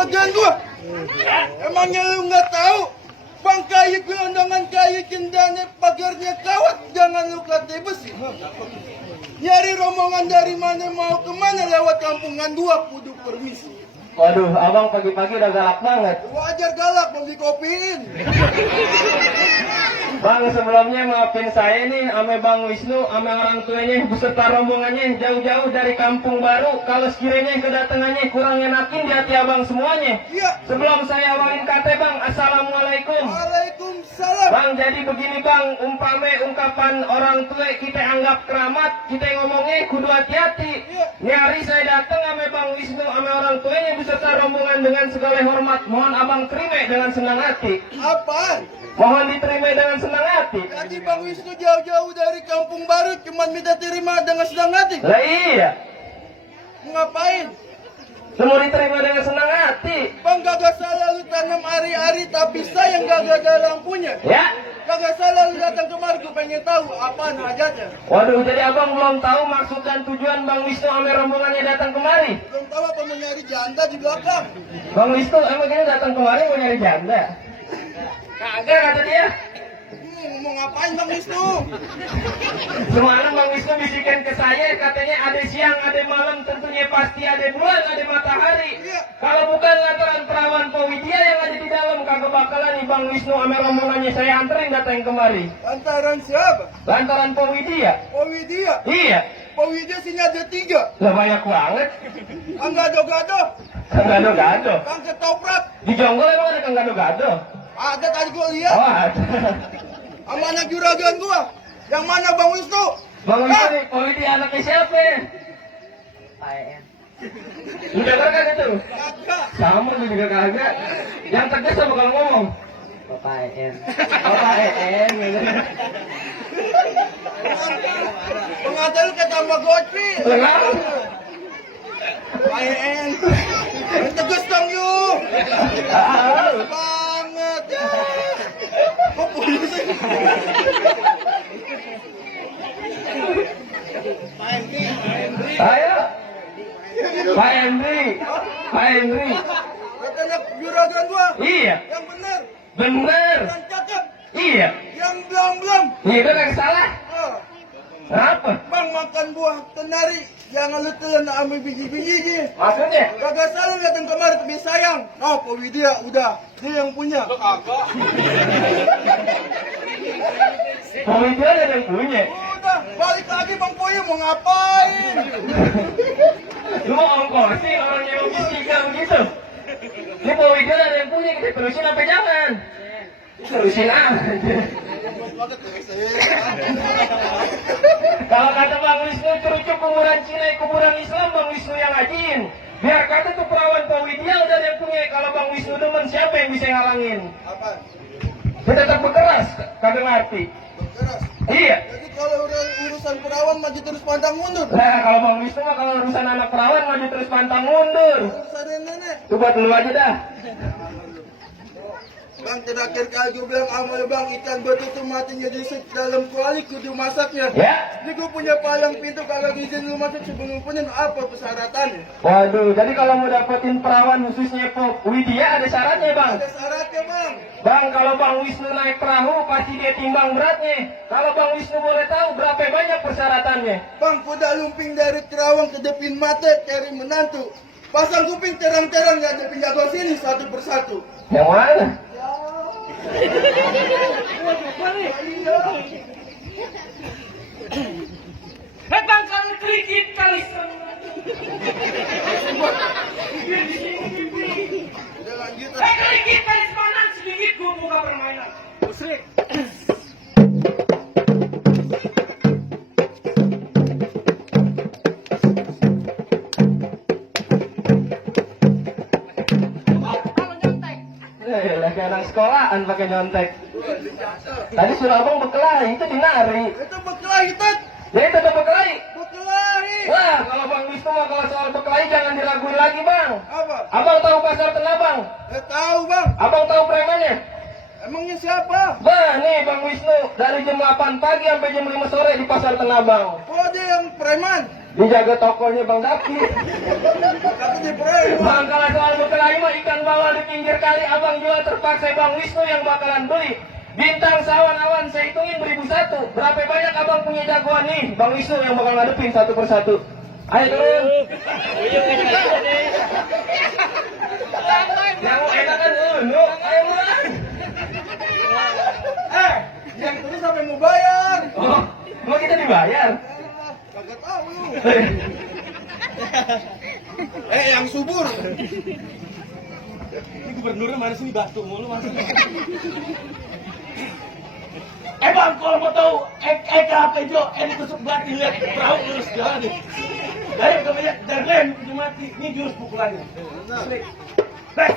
juragan gua. Emangnya lu nggak tahu? Bang kayu gelondongan kayu cendana pagarnya kawat, jangan lu kate besi. Nyari rombongan dari mana mau kemana lewat kampungan gua kudu permisi. Waduh, abang pagi-pagi udah galak banget. Wajar galak mau dikopiin. Bang, sebelumnya maafin saya nih, ame Bang Wisnu, ame orang tuanya, beserta rombongannya jauh-jauh dari kampung baru. Kalau sekiranya kedatangannya kurang enakin di hati abang semuanya. Iya. Sebelum saya awalin kata Bang, Assalamualaikum. Waalaikumsalam. Bang, jadi begini Bang, umpame ungkapan orang tua kita anggap keramat, kita ngomongnya kudu hati-hati. Iya. Ini hari saya datang ame Bang Wisnu, ame orang tuanya beserta rombongan dengan segala hormat. Mohon abang terima dengan senang hati. Apaan? Mohon diterima dengan senang hati. Jadi Bang Wisnu jauh-jauh dari kampung baru cuma minta terima dengan senang hati. Lah iya, Ngapain? semua diterima dengan senang hati. Bang kagak salah lu tanam ari-ari tapi sayang gak ada lampunya. Ya, Kagak salah lu datang kemari, gue pengen tahu apaan hajatnya. waduh, jadi abang belum tahu maksud dan tujuan Bang Wisnu ame rombongannya datang kemari. Belum tahu apa mau nyari janda di belakang. Bang Wisnu emang ini datang kemari mau nyari janda? Kagak kata dia. Mau ngapain Bang Wisnu? Semalam Bang Wisnu bisikin ke saya, katanya ada siang, ada malam, tentunya pasti ada bulan, ada matahari. Iya. Kalau bukan lantaran perawan Powidia yang ada di dalam, kagak bakalan nih Bang Wisnu ame rombongannya saya anterin datang kemari. Lantaran siapa? Lantaran Powidia. Oh Widya. Iya. Oh Widya sini ada 3. Lah banyak banget. Kang gado-gado. Kang gado-gado. Kang ketoprak. Di Jonggol emang ada kang gado-gado? Ada tadi gue lihat. Oh ada. Sama anak juragan gua. Yang mana Bang Wisnu? Bang Hah? Wisnu, Powidia anaknya siapa? Lu denger kagak tuh? Kagak. Sama lu juga kagak. Yang tegas apa kalau ngomong? Bapak EM. Bapak EM gitu. Pengajar lu kayak tambah goci. Kenapa? Main. Tegas dong yuk. Ah, Banget. Kok punya sih? ayo. Pak Henry. Pak Henry. Katanya juragan gua. Iya. Yang bener. Bener. Yang cakep. Iya. Yang belum. Iya kan gak salah. Oh. Apa? Bang makan buah kenari. Jangan lu telan sama biji-biji. Maksudnya? Kagak salah datang kemari tapi sayang. Oh, Pak Widya udah. Dia yang punya. Powidia ada yang punya. Udah, balik lagi Bang Poyo mau ngapain? Lu mau ongkosin orang yang tiga begitu. Ini Powidia ada yang punya, kita terusin apa jangan? Terusin aja. Kalau kata Bang Wisnu cerucuk kuburan Cina, kuburan Islam Bang Wisnu yang ngajin. Biar kata tuh perawan Powidia udah ada yang punya. Kalau Bang Wisnu demen siapa yang bisa ngalangin? Apa? Dia tetap berkeras, kagak ngerti. Berkeras. Iya. Jadi kalau urusan perawan maju terus pantang mundur. Nah kalau Bang Wisnu mah kalau urusan anak perawan maju terus pantang mundur. Urusan nenek. Coba dulu aja dah. Bang terakhir kali gue bilang sama lu bang, ikan betul tuh matinya di dalam kuali kudu masaknya. Ya. Ini gue punya palang pintu kalau izin lu masuk sebelum punya apa persyaratannya? Waduh, jadi kalau mau dapetin perawan khususnya Widya ada syaratnya Bang. Ada syaratnya bang. Bang, kalau Bang Wisnu naik perahu pasti dia timbang beratnya. Kalau Bang Wisnu boleh tahu berapa banyak persyaratannya? Bang kuda lumping dari Kerawang ke Depin Mate cari menantu. Pasang kuping terang-terang nggak ada penjaga sini satu persatu. Yang mana? Bang kalau sedikit kali Udah lanjut. sedikit kali semanan sedikit gua buka permainan. Usri. Lagi anak sekolahan pakai nyontek. Tadi suruh abang berkelahi, itu dinari. Itu berkelahi tet. Dia itu udah berkelahi. Berkelahi. Wah, kalau Bang Wisnu mah kalau soal berkelahi jangan diraguin lagi Bang. Apa? Abang tahu pasar Tanah Bang? Tahu bang. Abang tahu premannya? Emangnya siapa? Bah, nih Bang Wisnu, dari jam 8 pagi sampai jam 5 sore di pasar Tanah Bang. Oh dia yang preman. Dijaga tokonya Bang Dapi. Tapi dia preman. Bang, kalau soal berkelahi mah ikan bawah di pinggir kali abang jual terpaksa Bang Wisnu yang bakalan beli. Bintang sawan awan saya hitungin 1001. Berapa banyak abang punya jagoan nih? Bang Wisnu yang bakal ngadepin satu persatu. Ayo turun. Yang enakan dulu. Ayo mulai. Yang terus sampai mau bayar. Oh, mau kita dibayar? Kagak tahu lu. Yang subur. Ini gubernurnya mana sih batu mulu masuk. Bang, kalau mau tahu, apa Jo? Ini tusuk batu lihat perahu lurus jalan nih. Dari kebanyak darlem mati. Ini jurus pukulannya. Baik.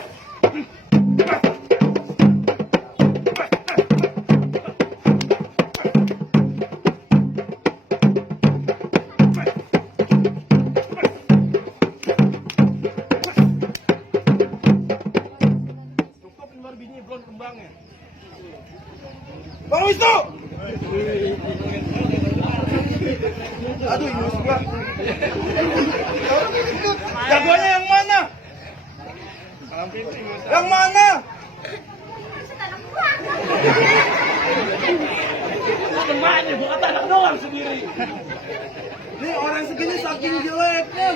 Bang Wisnu. Aduh, ini gua. Jagoannya yang mana? Yang mana? Temannya bukan anak doang sendiri. Ini orang segini saking jeleknya.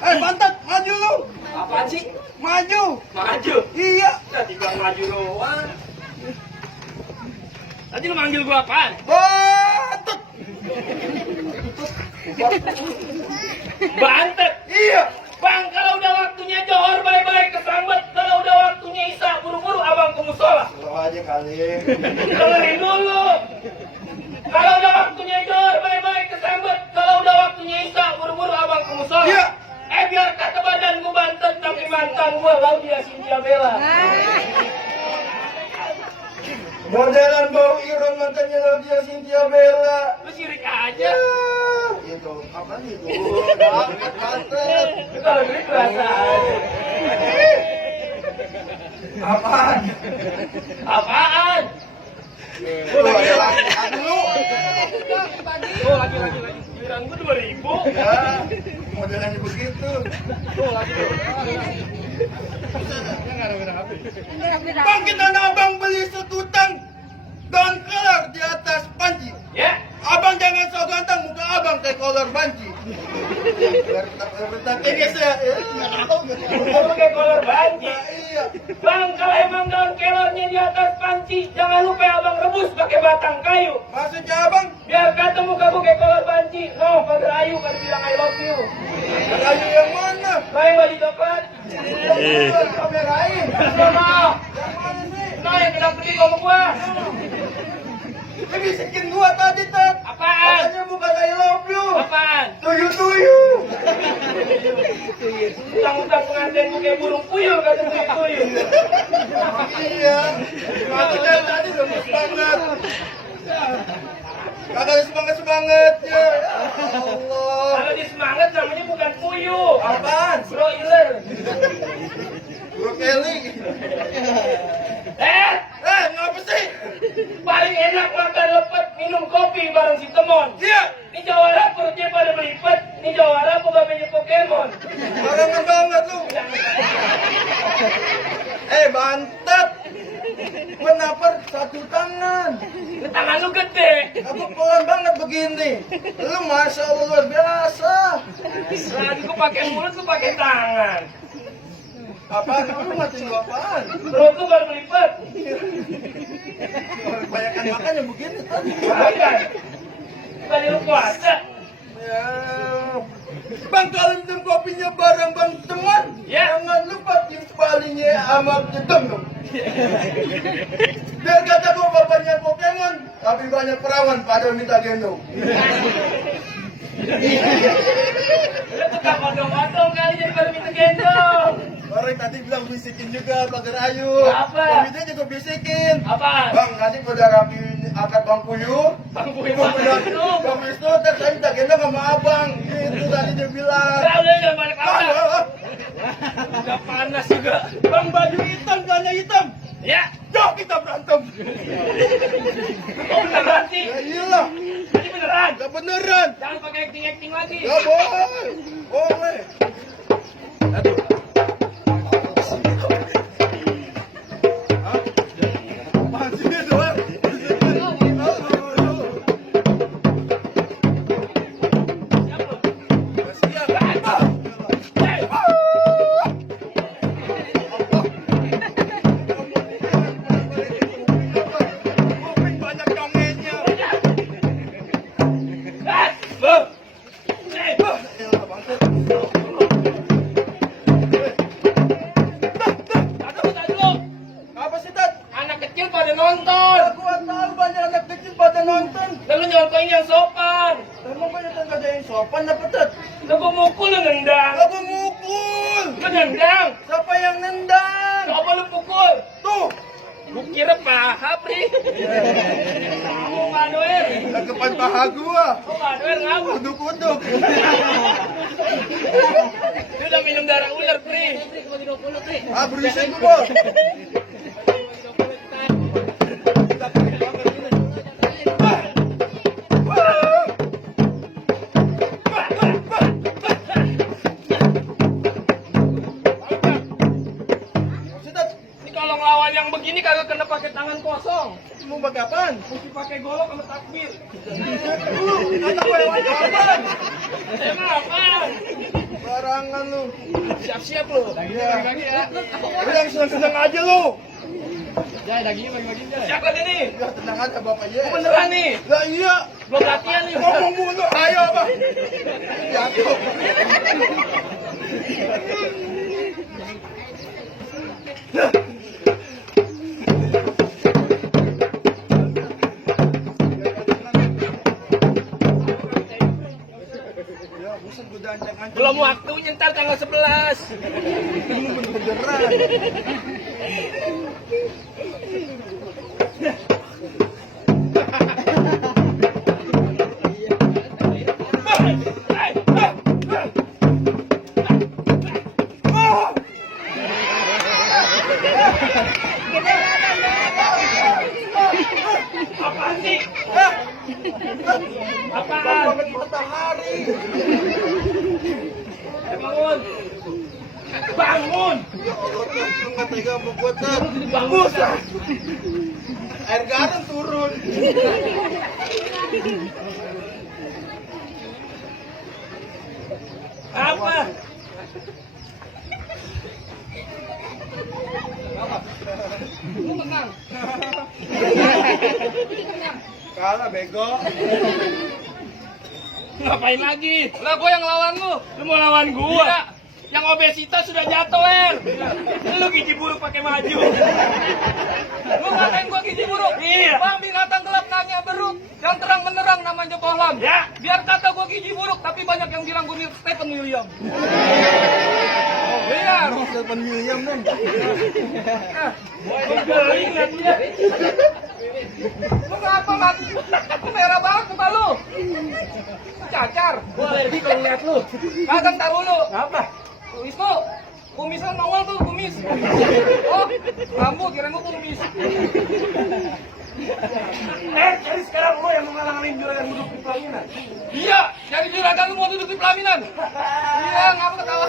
Pantat, maju lu. Apaan sih? Maju. Maju. Iya. Tadi bang maju doang. Tadi lu manggil gua apaan? Bantet. Bantet. Iya. Bang, kalau udah waktunya johor bye-bye kesambet. Kalau udah waktunya isya buru-buru abang ke musola. Tahu aja kali. Dengerin dulu. Kalau udah waktunya johor bye-bye kesambet. Kalau udah waktunya isya buru-buru abang ke musola. Iya. Biar kata badan gua bantet tapi mantan gua Laudia Cynthia Bella. Modelan bau irung mantannya Laudia Cynthia Bella. Lu sirik aja. Itu apa itu? Bantet. Kalau sirik rasa aja. Apaan? Apaan? Ada lagi. Aduh. Oh, lagi. Giliran gua 2000. Ya, modelannya begitu. Bangkit dan abang beli setutang daun kelar di atas panci. Ya. Abang jangan so ganteng, muka abang kayak kolor banci. Bertak ini saya. Gua pakai kolor banci. Iya. Bang, kalau emang daun kelornya di atas panci, jangan lupa abang rebus pakai batang kayu. Maksudnya abang, Biar kata muka gua kayak kolor banci. No, Father Ayu kan bilang I love you. kayu yang mana? Nah, yang baju coklat. Kamerain. Sama. Yang mana sih? Nah, yang kedap-kedip sama gua. Dia bisikin gua tadi, Tat. Apaan? Katanya bukan I love you. Apaan? Tuyu. Utang-utang pengantin gua kayak burung puyuh kata tuyul. Iya. Aku dari tadi lemes banget. Kagak ada semangat ya. Ya Allah. Kalau di semangat namanya bukan puyuh. Apaan? Broiler. Bro Kelly. Ngapa sih? Paling enak makan lepet, minum kopi bareng si Temon. Iya. Ini jawara perutnya pada melipet. Ini jawara pegawainya Pokemon. Barengan banget lu. Bantet. Menapar satu tangan. Ini tangan lu gede. Aku pelan banget begini. Lu masya Allah luar biasa. Lagi gua pakai mulut, gua pakai tangan. Apaan? Lu matiin gua apaan? Perut lu baru melipet. Kebanyakan makan yang begini tadi. Makan. Tadi lu puasa. Ya. Bang, kalau minum kopinya bareng Bang Teman, Ya. jangan lupa timpalinya sama jedem dong. Biar kata gua bapaknya Pokemon, tapi banyak perawan pada minta gendong. Lu tukang odong-odong kali jadi baru minta gendong. Orang tadi bilang bisikin juga Pagar Ayu. Apa? Kopinya juga bisikin. Apaan? Bang, nanti udah rapi akad Bang Puyuh. Bang Puyuh Bang mana itu? Bang Wisnu, ntar saya minta gendong sama abang. Gitu tadi dia bilang. Udah jangan balik apa. Ah, Udah panas juga. Bang baju hitam, celana hitam. Ya. Jom kita berantem. Oh beneran sih. Ya iyalah, Ini beneran. gak beneran. Jangan pakai acting-acting lagi. Gak boleh. Boleh. Aduh. yang sopan. Emang banyak yang ada yang sopan dapat tet. Nagumukul lu nendang. Aku mukul. Lu nendang. Siapa yang nendang? Coba lu pukul. Tuh. Gua kira paha, Pri. Kamu Manuel. Kepan paha gua. Oh, Manuel ngabuk. Uduk-uduk. Dia udah minum darah ular, Pri. Ah, berisik lu, Bos. Ini kalau ngelawan yang begini kagak kena pakai tangan kosong. Mau pakai apaan? Mesti pakai golok sama takbir. Lu, kata gua lewat apaan? Emang apaan? Barangan lu. Siap-siap lu. Iya. Bagi-bagi ya. Udah senang-senang aja lu. Siapa ini? Ya tenang aja Bapak ya. Beneran nih. Lah iya. Belum latihan nih. Ngomong mulu. Ayo, Pak. Jatuh. Ya, buset gua dancang-dancang. Belum waktunya ntar tanggal 11. Ini beneran. Apaan sih? Apaan? Banget matahari. Bangun. Bangun. Lu nggak tega sama gua, Tat. Bangun. Buset. Air garam turun. Apa? Lu menang. Kalah bego. Ngapain lagi? Lah gua yang lawan lu. Lu mau lawan gua? Iya. Yang obesitas sudah jatuh, Er. Lu gigi buruk pakai maju. Lu ngatain gua gigi buruk? Iya. Bang binatang gelap nanya beruk. Yang terang menerang namanya kolam. Ya. Biar kata gua gigi buruk, tapi banyak yang bilang gua mirip Stephen William. Iya. Emang Stephen William nih. Gua ingat ya. Lu ngapa mati? Lu merah banget muka lu. Cacar. Gua alergi kalau lihat lu. Kagak taruh lu. Apa? Itu kumisnya nongol tuh kumis. Oh, rambut kirain gua kumis. Jadi sekarang lu yang menghalang-halangin juragan duduk di pelaminan. Iya, jadi juragan lu mau duduk di pelaminan. Iya, ngapa ketawa?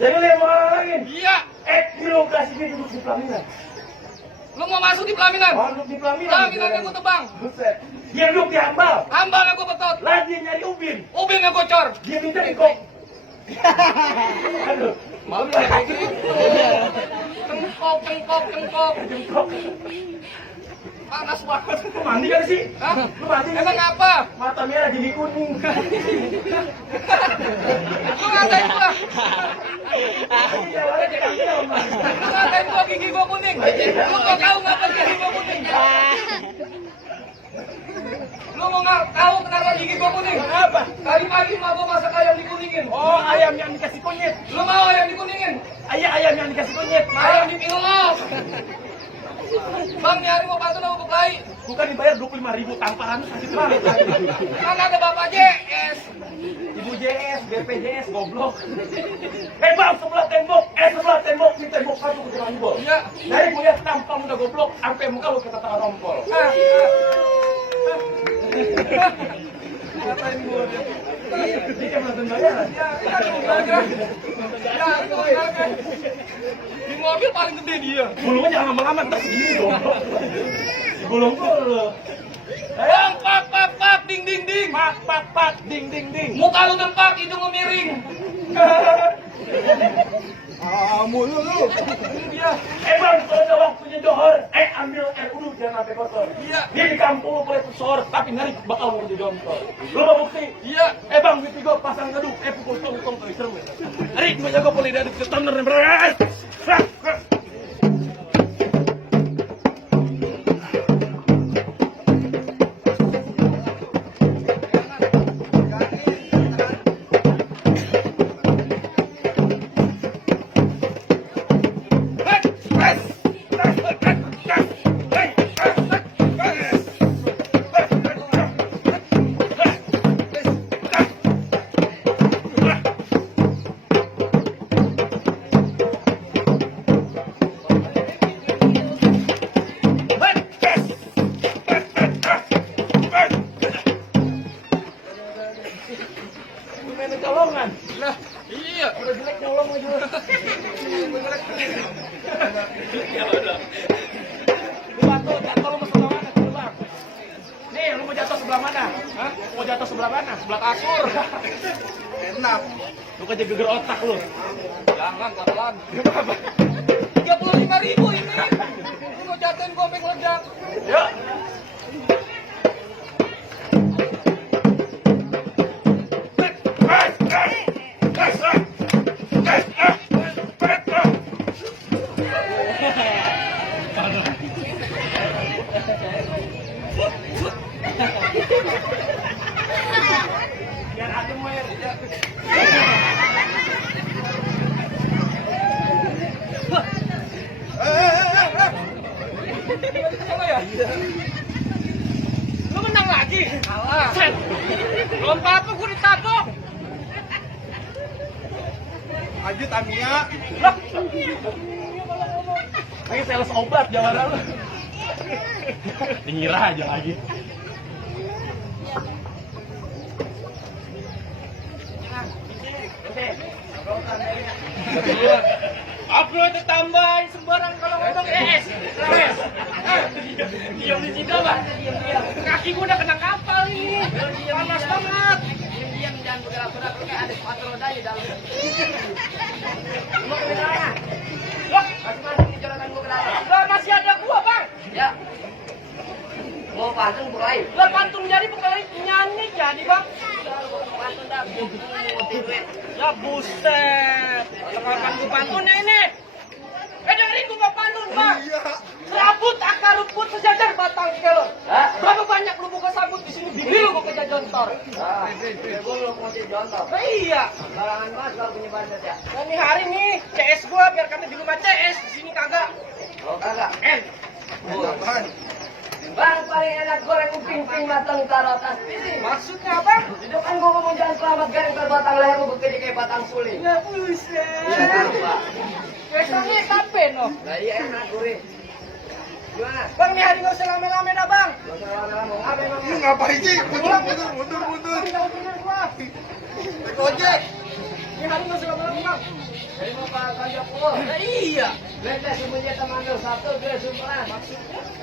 Jadi lu yang mau halangin? Iya, Lu kasih dia duduk di pelaminan. lu mau masuk di pelaminan? Oh, duduk di pelaminan. Pelaminan yang gua tebang. Buset. Dia duduk di hambal. Hambal yang gua betot. Lah dia nyari ubin. Ubin yang bocor. Dia minta dikok. Aduh. Malu ya kayak gitu. Cengkok, cengkok, cengkok. Jengkok. Panas banget. Lu mandi kan sih? Hah? Lu mandi kan Emang sih? apa? Mata merah jadi kuning. Lu ngatain gua. Iya, orang cakap dia, Om. Lu ngatain gua gigi gua kuning. Lu nggak tahu ngapa gigi gua kuning. Lu mau nggak tahu kenapa gigi gua kuning? Kenapa? Tadi pagi mah gua masak ayam dikuningin. Oh, ayam yang dikasih kunyit. Lu mau ayam dikuningin? Ayam yang dikasih kunyit. Ayam dipilok. Bang, nyari mau pantun apa bukai? Bukan dibayar 25.000 tamparan lu sakit banget. Kan ada bapak JS. Ibu JS, BPJS, goblok. Bang, sebelah tembok, ini tembok satu ke jalan gua. Iya. Dari gua lihat tampang udah goblok, sampai muka lu kata tangan rompol. Ngatain gua dia. Ini kan belum bayaran. Ya, kita aja. Ya, itu kan. Di mobil paling gede dia. Gulungnya jangan lama-lama, ntar segini goblok. Gulung gua. Bang, pak, ding, ding, ding. Pak, ding, ding, ding. Muka lu nempak, hidung lu miring. Mulu lu. Iya. Bang, kalau udah waktunya johor, ambil air wudhu jangan sampai kotor. Iya. Dia di kampung lu boleh sohor, tapi nanti bakal mau jadi jontor. Lu mau bukti? Iya. Bang, gitu gua pasang gaduh, pukul tong tuh serem. Hari gua jago boleh dari ke toner nih, beres. Udah jelek nyolong aja. Lu batu, jatuh lu mau sebelah mana? Coba. Nih, lu mau jatuh sebelah mana? Hah? Mau jatuh sebelah mana? Sebelah kasur. Enak. Lu kerja geger otak lu. Jangan kapelan. 35.000 ini. Lu jatuhin gua sampai meledak. Ya. Biar adem air. Lu menang lagi? Kalah. Set. Lomba apa gua ditabok? Lanjut Amia. Lah. Lagi sales obat jawara lu. Ngira aja lagi. Upload tambahin sembarang kalau ngomong ES. Diam di situ Pak. Kaki gua udah kena kapal ini. Panas banget. Diam jangan bergerak-gerak kayak ada sepatu roda di dalam. Mau ke mana? Lah, Masih di jalanan gua ke dalam. lah masih ada gua, Bang. Ya. Mau pantun mulai. Lah pantun jadi bukan nyanyi jadi, Bang. Pantun dah. Ya buset. Tekan gua pantunnya ini. Dengerin gua pantun, Bang. Iya. Serabut akar rumput sejajar batang kelor. Hah? Berapa banyak lu buka sabut di sini bibir lu gua kejar jontor. Ah, gua belum mau jadi contoh. Nah, iya. Barangan mas kalau punya budget ya. Dan nih hari nih CS gua biar kata di rumah CS di sini kagak. Oh kagak. Apaan? Bang paling enak goreng uping-uping matang taruh atas piring. Maksudnya apa? Itu kan gua ngomong jangan selamat garing berbatang leher gua bekerja kayak batang suling. Ya Iya buset. tahu pak. Besoknya kapan no? Nah iya enak gurih. Gimana? Bang nih hari nggak usah lama-lama dah bang. Gak usah lama-lama mau apa emang? Lu ngapain sih? Mundur. Tinggal pindah gua. Naik ojek. Ini hari nggak usah lama-lama bang. Jadi mau pak kajak pukul. Nah, iya. Bete semuanya teman lu satu dua sumberan.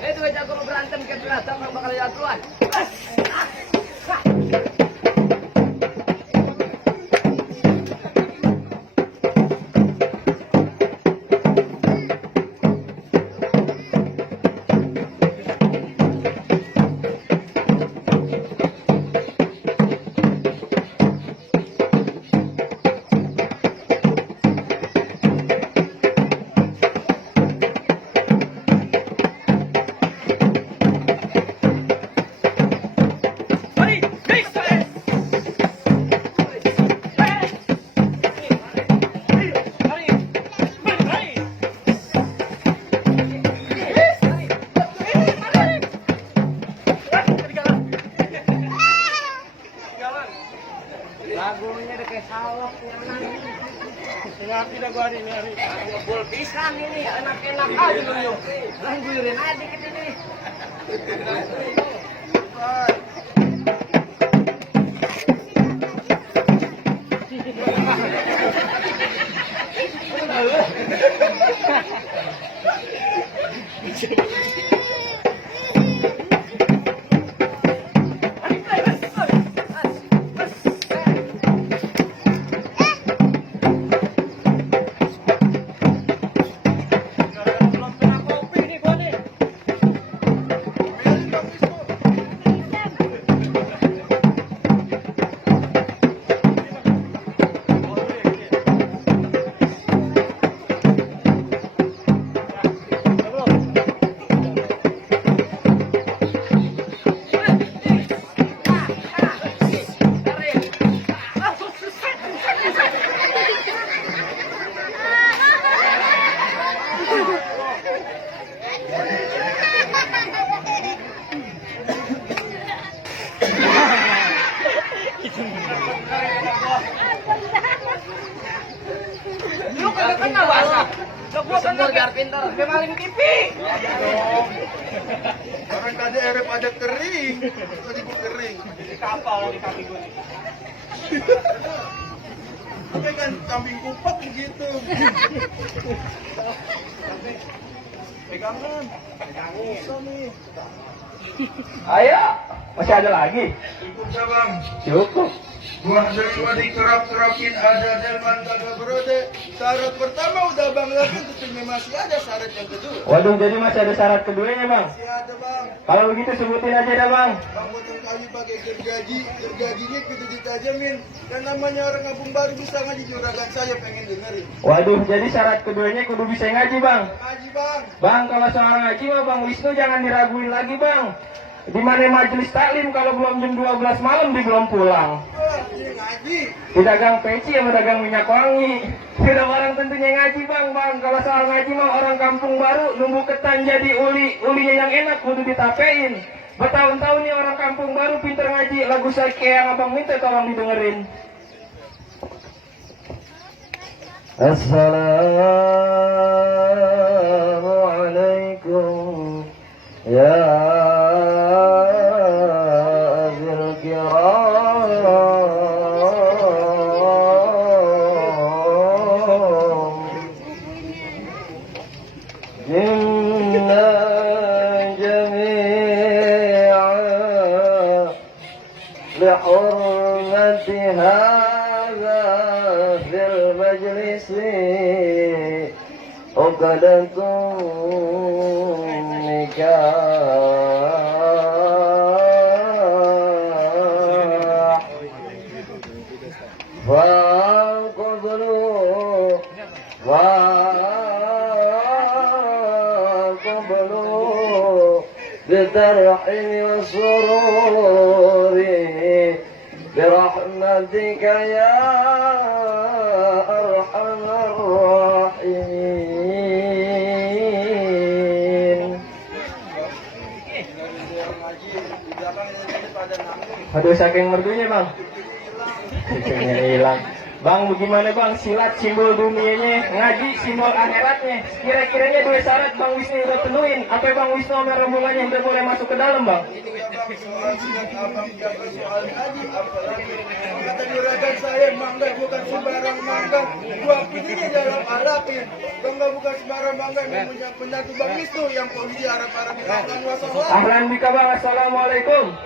Itu aja gua berantem ke berantem yang bakal jatuhan. Mari, next time. Lagunya udah kayak salok Ngapi dah gua hari ini hari. ngebul pisan ini enak-enak aja lu yuk. Lah guyurin aja dikit ini. Belum pernah kopi nih gua nih. Lu kagak kenal bahasa. Lah gua kenal Biar pintar. Dia maling TV. Orang tadi airnya pada kering. Tadi gua kering. Di kapal di kaki gua nih. Tapi kan kambing kupak begitu. Pegangan. Bisa nih. Ayo, masih ada lagi? Cukup bang. Cukup. Buah dari kerap-kerapin ada delman kagak berode. Syarat pertama udah bang lakuin, tapi masih ada syarat yang kedua. Waduh, jadi masih ada syarat keduanya bang? Masih ada bang. Kalau begitu sebutin aja dah bang. Bang potong kali pakai gergajinya kudu ditajamin. Dan namanya orang kampung baru bisa ngaji juragan saya pengen dengerin. Waduh, jadi syarat keduanya kudu bisa ngaji bang. Ngaji bang. Bang, kalau soal ngaji mah Bang Wisnu jangan diraguin lagi bang. Di mana majelis taklim kalau belum jam 12 malam di belum pulang. Wah, ini ngaji. Di dagang peci sama dagang minyak wangi. Sudah orang tentunya ngaji bang. Kalau soal ngaji mah orang kampung baru nunggu ketan jadi ulinya yang enak kudu ditapein. Bertahun-tahun nih orang kampung baru pinter ngaji. Lagu saya kayak yang abang minta tolong didengerin. Assalamualaikum ya بحرمة هذا في المجلس عقدة النكاح وقبلوا بالترحم والسرور برحمتك يا أرحم الراحمين. Aduh, saking merdunya bang. Cucunya hilang. Bang, bagaimana bang? Silat simbol dunianya, ngaji simbol akhiratnya. Kira-kiranya dua syarat Bang Wisnu udah penuhin. Apa Bang Wisnu sama rombongannya udah boleh masuk ke dalam bang? Ini bang soal silat abang jaga soal ngaji apalagi kata juragan saya mangga bukan sembarang mangga. Gua pilihnya dalam alapin. Bangga bukan sembarang mangga yang punya pendaku Bang Wisnu yang polisi harap-harap bilang wassalam. Ahlan bika bang, assalamualaikum.